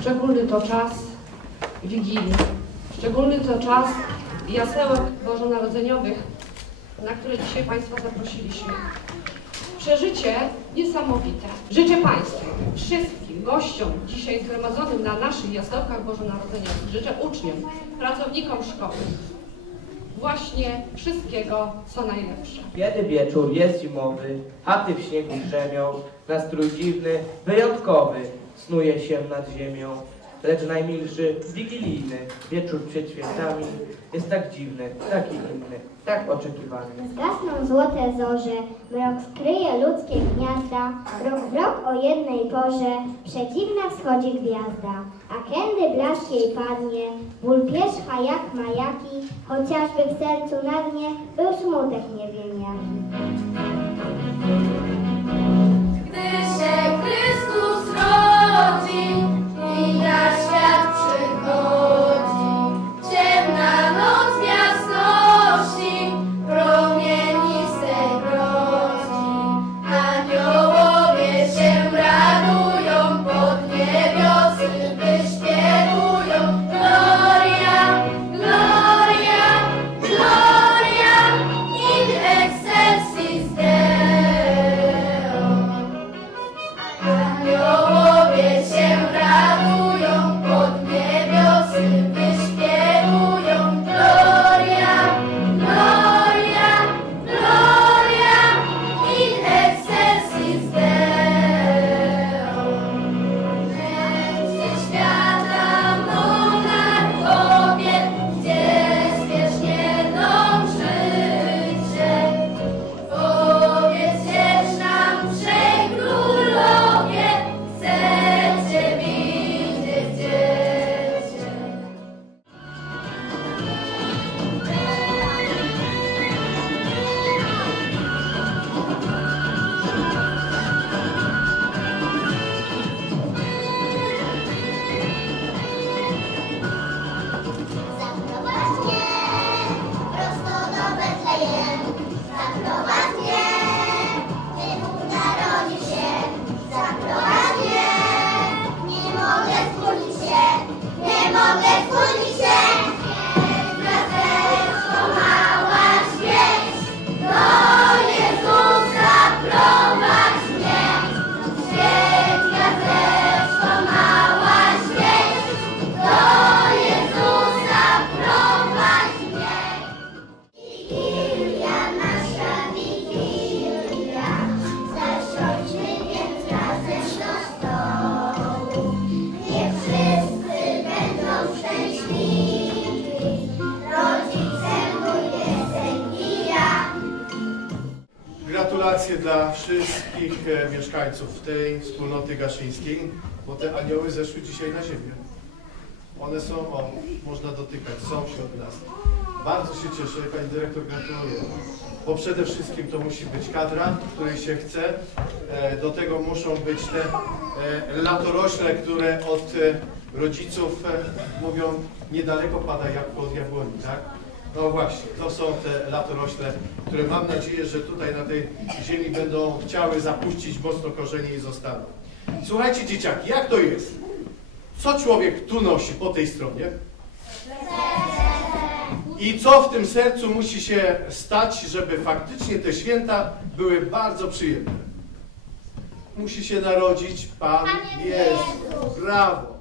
Szczególny to czas Wigilii. Szczególny to czas jasełek bożonarodzeniowych, na które dzisiaj Państwa zaprosiliśmy. Przeżycie niesamowite. Życzę Państwu, wszystkim gościom dzisiaj zgromadzonym na naszych jasełkach bożonarodzeniowych, życzę uczniom, pracownikom szkoły właśnie wszystkiego, co najlepsze. Kiedy wieczór jest zimowy, chaty w śniegu drzemią, nastrój dziwny, wyjątkowy snuje się nad ziemią. Lecz najmilszy, wigilijny wieczór przed świętami jest tak dziwny, taki inny, tak oczekiwany. Zgasną złote zorze, mrok skryje ludzkie gniazda, rok w rok o jednej porze, przedziwna wschodzi gwiazda. A kiedy blask jej padnie, ból pierzcha jak majaki, chociażby w sercu na dnie był smutek nie wiem jaki. Dla wszystkich e, mieszkańców tej wspólnoty gaszyńskiej, bo te anioły zeszły dzisiaj na ziemię. One są, o, można dotykać, są wśród nas. Bardzo się cieszę, pani dyrektor gratuluję. Bo przede wszystkim to musi być kadra, której się chce. E, Do tego muszą być te e, latorośle, które od rodziców mówią niedaleko pada jabłko od jabłoni, tak? No właśnie, to są te latorośle, które mam nadzieję, że tutaj na tej ziemi będą chciały zapuścić mocno korzenie i zostaną. Słuchajcie dzieciaki, jak to jest? Co człowiek tu nosi po tej stronie? I co w tym sercu musi się stać, żeby faktycznie te święta były bardzo przyjemne? Musi się narodzić Pan Jezus. Brawo!